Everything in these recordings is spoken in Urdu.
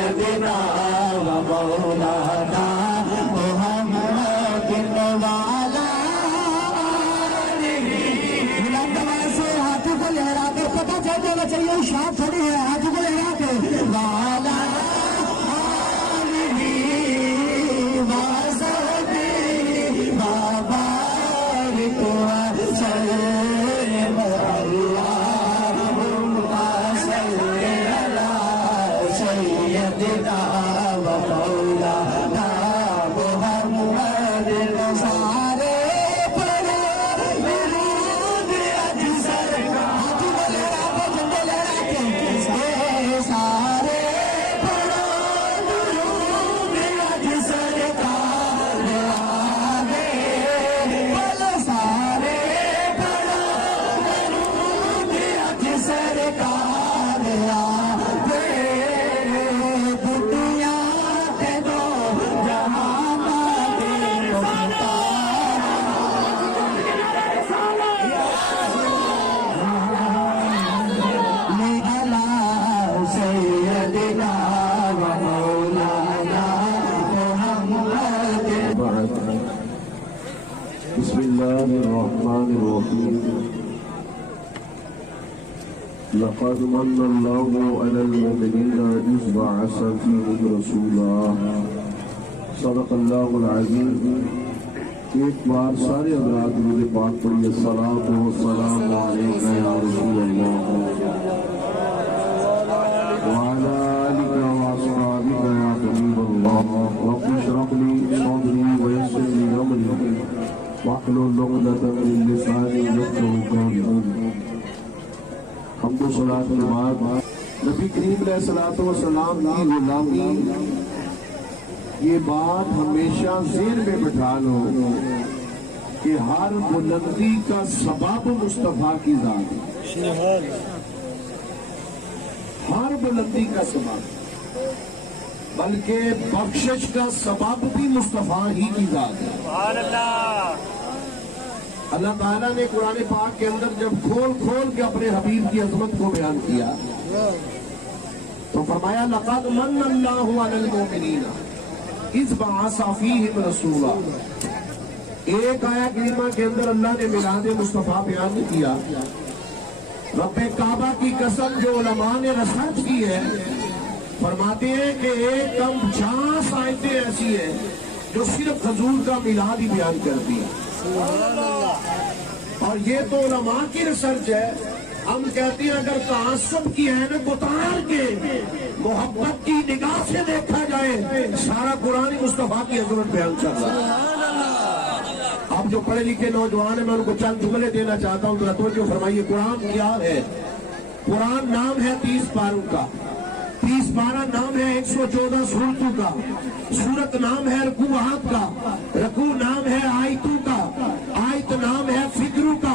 سیدنا و مولانا محمد والا بلند آواز سے ہاتھوں کو لہرا کر پتہ چل جانا چاہیے شاپ تھوڑی ہے ہاتھوں کو لہرا کے والا بسم الله الرحمن الرحيم لقد من الله على المؤمنين إذ بعث فيهم رسولا صدق الله العظيم. ایک بار سارے حضرات درود پاک پڑھیے الصلاۃ والسلام علیک یا رسول اللہ وعلى آلك وأصحابك يا حبيب الله. رب اشرح لي صدري ويسر لي أمري واحلل عقدة من لساني يفقهوا قولي. حمد و صلاۃ کے بعد نبی کریم علیہ الصلوۃ والسلام کی غلامی، یہ بات ہمیشہ ذہن میں بٹھا لو کہ ہر بلندی کا سبب مصطفیٰ کی ذات ہے. ہر بلندی کا سبب، بلکہ بخشش کا سبب بھی مصطفیٰ ہی کی ذات ہے. اللہ تعالیٰ نے قرآن پاک کے اندر جب کھول کھول کے اپنے حبیب کی عظمت کو بیان کیا تو فرمایا لقد من اللہ علی المؤمنین اذ بعث فیہم رسولا. ایک آیت کریمہ کے اندر اللہ نے میلاد مصطفیٰ بیان کیا. رب کعبہ کی قسم جو علماء نے ریسرچ کی ہے فرماتے ہیں کہ ایک کم 50 آیتیں ایسی ہیں جو صرف حضور کا میلاد ہی بیان کرتی ہے. اور یہ تو علماء کی ریسرچ ہے. ہم کہتے ہیں اگر تعصب کی عینت اتار کے محبت کی نگاہ سے دیکھا جائے سارا قرآن مصطفیٰ کی عظمت بیان چل رہا ہے. اب جو پڑھے لکھے نوجوان ہیں میں ان کو چند جملے دینا چاہتا ہوں، ذرا توجہ فرمائیے. قرآن کیا ہے؟ قرآن نام ہے 30 پاروں کا، 30 پارہ نام ہے 114 سورتوں کا، سورت نام ہے رکوعات کا، رکوع نام ہے آیتوں کا، آیت نام ہے فکروں کا،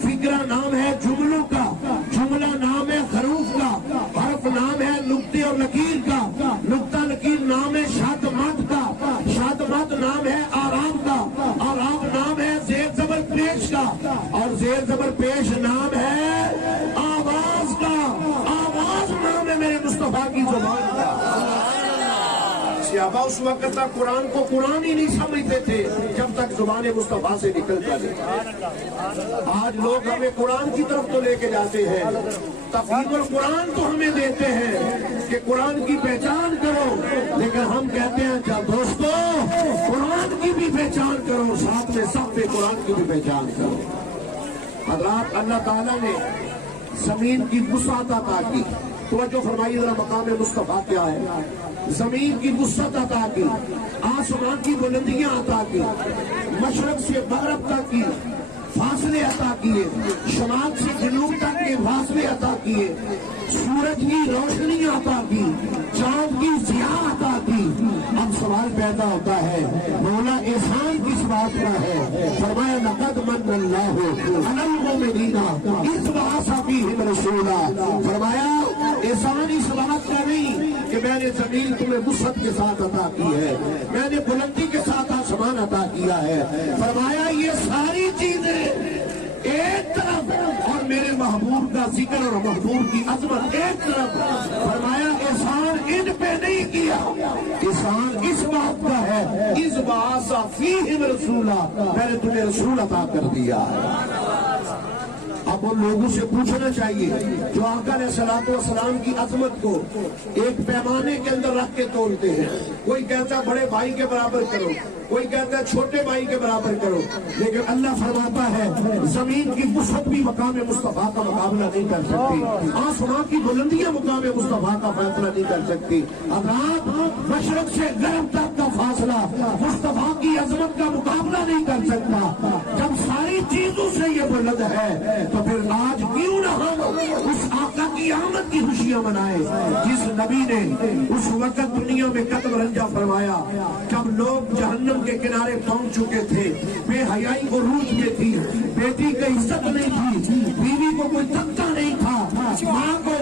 فکرہ نام ہے جملوں کا، جملہ نام ہے حروف کا، حرف نام ہے نقطے اور لکیر کا، نقطہ لکیر نام ہے شادمات کا، شادمات نام ہے آرام کا، آرام نام ہے زیر زبر پیش کا، اور زیر زبر پیش نام ہے آواز کا، آواز نام ہے میرے مصطفیٰ کی زبان کا. صحابہ اس وقت تک قرآن کو قرآن ہی نہیں سمجھتے تھے جب تک زبان مصطفیٰ سے نکلتا نہیں. آج لوگ ہمیں قرآن کی طرف تو لے کے جاتے ہیں، تفہیم القرآن تو ہمیں دیتے ہیں کہ قرآن کی پہچان کرو، لیکن ہم کہتے ہیں دوستو قرآن کی بھی پہچان کرو، ساتھ میں سب پہ قرآن کی بھی پہچان کرو. حضرات اللہ تعالیٰ نے زمین کی وسعت عطا کی. توجہ فرمائیے ذرا مقام مصطفیٰ کیا ہے. زمین کی وسعت عطا کی، آسمان کی بلندیاں عطا کی، مشرق سے مغرب تک کی فاصلے عطا کیے، شمال سے جنوب تک کے فاصلے عطا کیے، سورج کی روشنی عطا کی، چاند کی ضیاء عطا کی. اب سوال پیدا ہوتا ہے مولا احسان کس بات کا ہے؟ فرمایا لقد من اللہ علی المؤمنین اذ بعث فیہم رسولا. فرمایا احسان اس بات کا نہیں کہ میں نے زمین تمہیں وسعت کے ساتھ عطا کی ہے، میں نے بلندی کے ساتھ آسمان عطا کیا ہے. فرمایا یہ ساری چیزیں ایک طرف اور میرے محبوب کا ذکر اور محبوب کی عظمت ایک طرف. فرمایا احسان ان پہ نہیں احسان اس بات کا ہے اس بعث فیہم رسولا، میں نے تمہیں رسول عطا کر دیا ہے۔ اب ان لوگوں سے پوچھنا چاہیے جو آقا علیہ الصلوۃ والسلام کی عظمت کو ایک پیمانے کے اندر رکھ کے تولتے ہیں۔ کوئی کہتا ہے بڑے بھائی کے برابر کرو، کوئی کہتا ہے چھوٹے بھائی کے برابر کرو، لیکن اللہ فرماتا ہے زمین کی وسعت بھی مقام مصطفیٰ کا مقابلہ نہیں کر سکتی، آسمان کی بلندیاں مقام مصطفیٰ کا فیصلہ نہیں کر سکتی۔ اب رات مشرق سے غرب تک کا فاصلہ مصطفیٰ کی عظمت کا مقابلہ نہیں کر سکتا۔ جب ساری چیزوں سے یہ بلند ہے تو پھر آج کیوں نہ ہم اس آقا کی آمد کی خوشیاں منائیں جس نبی نے اس وقت دنیا میں قتل رنجہ فرمایا، جب لوگ جہنم کے کنارے پہنچ چکے تھے، بے حیائی عروج میں تھی، بیٹی کی عزت نہیں تھی، بیوی کو کوئی تختہ نہیں تھا، ماں کو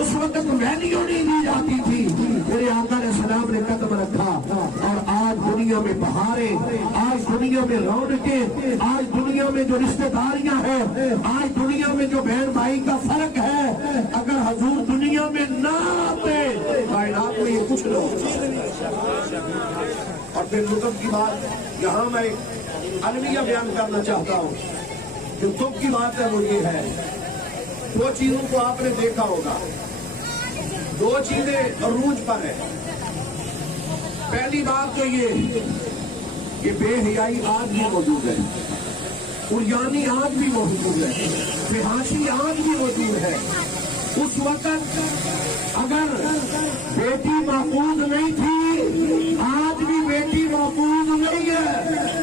اس وقت ویلیو نہیں دی جاتی تھی، میرے آقا علیہ السلام نے قدم رکھا اور آج دنیا میں بہاریں، آج دنیا میں رونقیں، آج دنیا میں جو رشتہ داریاں ہیں، آج دنیا میں جو بہن بھائی کا فرق ہے، اگر حضور دنیا میں نہ آتے کائنات میں یہ کچھ نہ ہوتا۔ اور پھر لطف کی بات یہاں میں المیہ بیان کرنا چاہتا ہوں، جو دکھ کی بات ہے وہ یہ ہے، دو چیزوں کو آپ نے دیکھا ہوگا، دو چیزیں عروج پر ہیں۔ پہلی بات تو یہ کہ بے حیائی آج بھی موجود ہے، عریانی آج بھی موجود ہے، فحاشی آج بھی موجود ہے۔ اس وقت اگر بیٹی محفوظ نہیں تھی، آج بھی بیٹی محفوظ نہیں ہے۔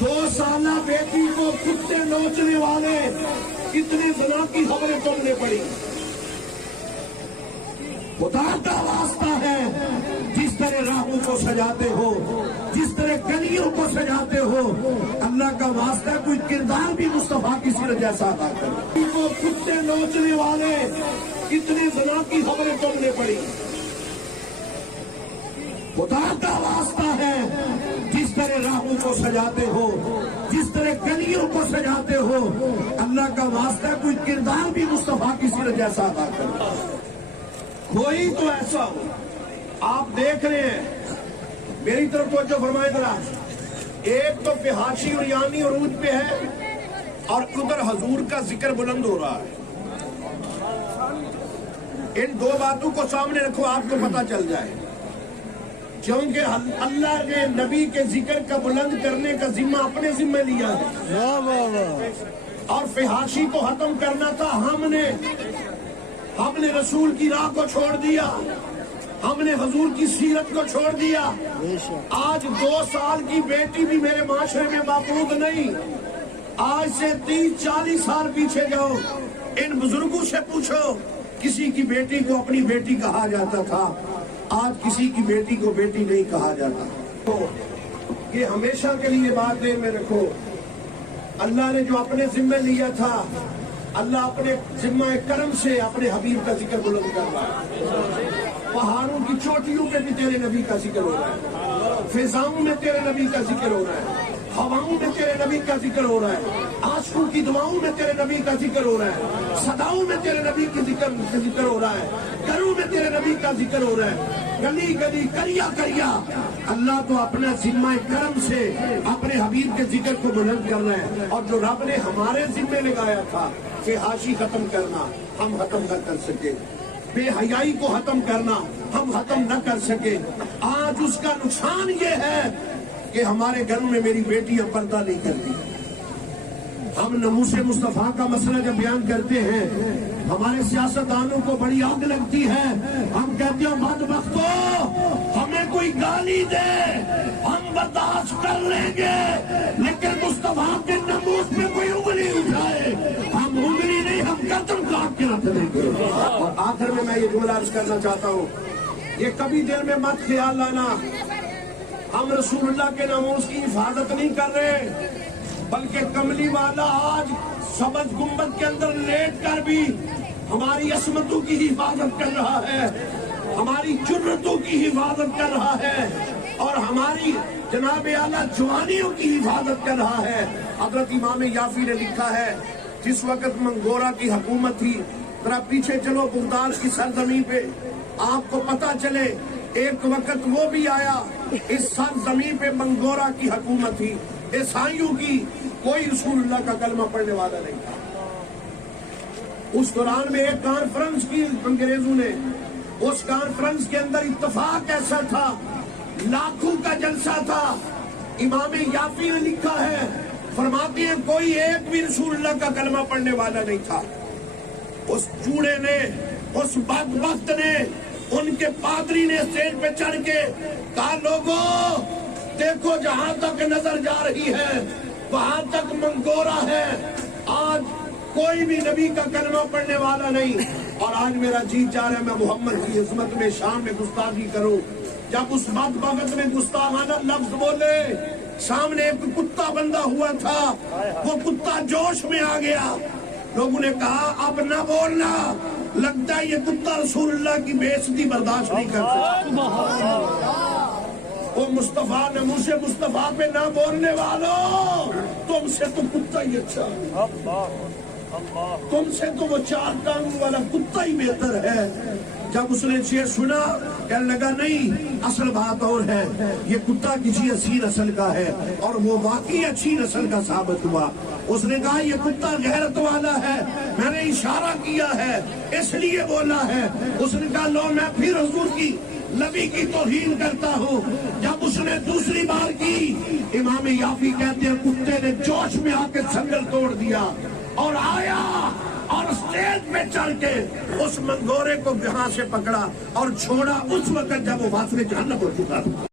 2 سالہ بیٹی کو کتے نوچنے والے کتنے زنا کی خبریں سننے پڑی۔ خدا کا واسطہ ہے، جس طرح راہوں کو سجاتے ہو، جس طرح گلیوں کو سجاتے ہو، اللہ کا واسطہ کوئی کردار بھی مصطفیٰ کی سیرت جیسا ادا کرے۔ کو کتے نوچنے والے کتنے زنا کی خبریں سننے پڑی۔ خدا کا واسطہ ہے، جس طرح راہوں کو سجاتے ہو، جس طرح گلیوں کو سجاتے ہو، اللہ کا واسطہ کوئی کردار بھی مصطفیٰ کی سیرت جیسا ادا کرے۔ کوئی تو ایسا ہو، آپ دیکھ رہے ہیں، میری طرف توجہ فرمائے ذرا، ایک تو فحاشی اور عریانی عروج پہ ہے اور ادھر حضور کا ذکر بلند ہو رہا ہے۔ ان دو باتوں کو سامنے رکھو، آپ کو پتہ چل جائے، کیونکہ اللہ نے نبی کے ذکر کا بلند کرنے کا ذمہ اپنے ذمہ لیا ہے، اور فحاشی کو ختم کرنا تھا ہم نے رسول کی راہ کو چھوڑ دیا، ہم نے حضور کی سیرت کو چھوڑ دیا۔ آج 2 سال کی بیٹی بھی میرے معاشرے میں محفوظ نہیں۔ آج سے 30-40 سال پیچھے جاؤ، ان بزرگوں سے پوچھو، کسی کی بیٹی کو اپنی بیٹی کہا جاتا تھا، آج کسی کی بیٹی کو بیٹی نہیں کہا جاتا۔ تو یہ ہمیشہ کے لیے بات ذہن میں رکھو، اللہ نے جو اپنے ذمہ لیا تھا، اللہ اپنے ذمہ کرم سے اپنے حبیب کا ذکر بلند کر رہا ہے۔ پہاڑوں کی چوٹیوں پہ بھی تیرے نبی کا ذکر ہو رہا ہے، فضاؤں میں تیرے نبی کا ذکر ہو رہا ہے، ہواؤں میں تیرے نبی کا ذکر ہو رہا ہے، عاشقوں کی دعاؤں میں تیرے نبی کا ذکر ہو رہا ہے، صداؤں میں تیرے نبی کا ذکر ہو رہا ہے، گھروں میں تیرے نبی کا ذکر ہو رہا ہے، گلی گلی کریا کریا اللہ تو اپنا ذمہ کرم سے اپنے حبیب کے ذکر کو بلند کر رہا ہے۔ اور جو رب نے ہمارے ذمہ لگایا تھا فحاشی ختم کرنا، ہم ختم نہ کر سکے، بے حیائی کو ختم کرنا ہم ختم نہ کر سکے۔ آج اس کا نقصان یہ ہے کہ ہمارے گھروں میں میری بیٹیاں پردہ نہیں کرتی۔ ہم ناموس مصطفیٰ کا مسئلہ جب بیان کرتے ہیں، ہمارے سیاستدانوں کو بڑی آگ لگتی ہے، ہم کہتے ہیں بدبختو، ہمیں کوئی گالی دے ہم برداشت کر لیں گے، لیکن مصطفیٰ کے ناموس پہ کوئی انگلی اٹھائے ہم انگلی نہیں، ہم گردن کاٹ کے رکھ دیں گے۔ اور آخر میں یہ جملہ عرض کرنا چاہتا ہوں، یہ کبھی دل میں مت خیال لانا ہم رسول اللہ کے ناموس کی حفاظت نہیں کر رہے، بلکہ کملی والا آج سبز گنبد کے اندر لیٹ کر بھی ہماری عصمتوں کی حفاظت کر رہا ہے، ہماری جرتوں کی حفاظت کر رہا ہے، اور ہماری جناب اعلیٰ جوانیوں کی حفاظت کر رہا ہے۔ حضرت امام یافی نے لکھا ہے، جس وقت منگورا کی حکومت تھی، ذرا پیچھے چلو بغداد کی سرزمین پہ، آپ کو پتا چلے ایک وقت وہ بھی آیا، اس سرزمین پہ منگورا کی حکومت تھی، عیسائیوں کی، کوئی رسول اللہ کا کلمہ پڑھنے والا نہیں تھا۔ اس دوران میں ایک کانفرنس کی انگریزوں نے، اس کانفرنس کے اندر اتفاق ایسا تھا، لاکھوں کا جلسہ تھا۔ امام یافی نے لکھا ہے، فرماتے ہیں کوئی ایک بھی رسول اللہ کا کلمہ پڑھنے والا نہیں تھا۔ اس چوڑے نے، اس بدبخت نے، ان کے پادری نے اسٹیج پہ چڑھ کے کہا لوگوں دیکھو جہاں تک نظر جا رہی ہے وہاں تک منگورا ہے، آج کوئی بھی نبی کا کلمہ پڑھنے والا نہیں۔ اور آج میرا جی چاہ رہا ہے میں محمد کی عظمت میں شان میں گستاخی کروں۔ جب اس بدبخت میں گستاخانہ لفظ بولے، سامنے ایک کتا بندہ ہوا تھا، وہ کتا جوش میں آ گیا، لوگوں نے کہا اب نہ بولنا، لگتا ہے یہ کتا رسول اللہ کی بے عزتی برداشت نہیں کر سکتا۔ وہ مصطفیٰ نے منہ سے مصطفیٰ پہ نہ بولنے والوں، تم سے تو کتا ہی اچھا ہے، تم سے تو وہ چار ٹانگوں والا کتا ہی بہتر ہے۔ جب اس نے یہ سنا کہنے لگا نہیں، اصل بات اور ہے، یہ کتا کسی اچھی نسل کا ہے، اور وہ واقعی اچھی نسل کا ثابت ہوا۔ اس نے کہا یہ کتا غیرت والا ہے، میں نے اشارہ کیا ہے اس لیے بولا ہے۔ اس نے کہا لو میں پھر حضور کی نبی کی توہین کرتا ہوں۔ جب اس نے دوسری بار کی، امام یافی کہتے ہیں کتے نے جوش میں آ کے سنگل توڑ دیا اور آیا اور اسٹیج پہ چڑھ کے اس منگورے کو یہاں سے پکڑا اور چھوڑا، اس وقت جب وہ واصل جہنم ہو چکا تھا۔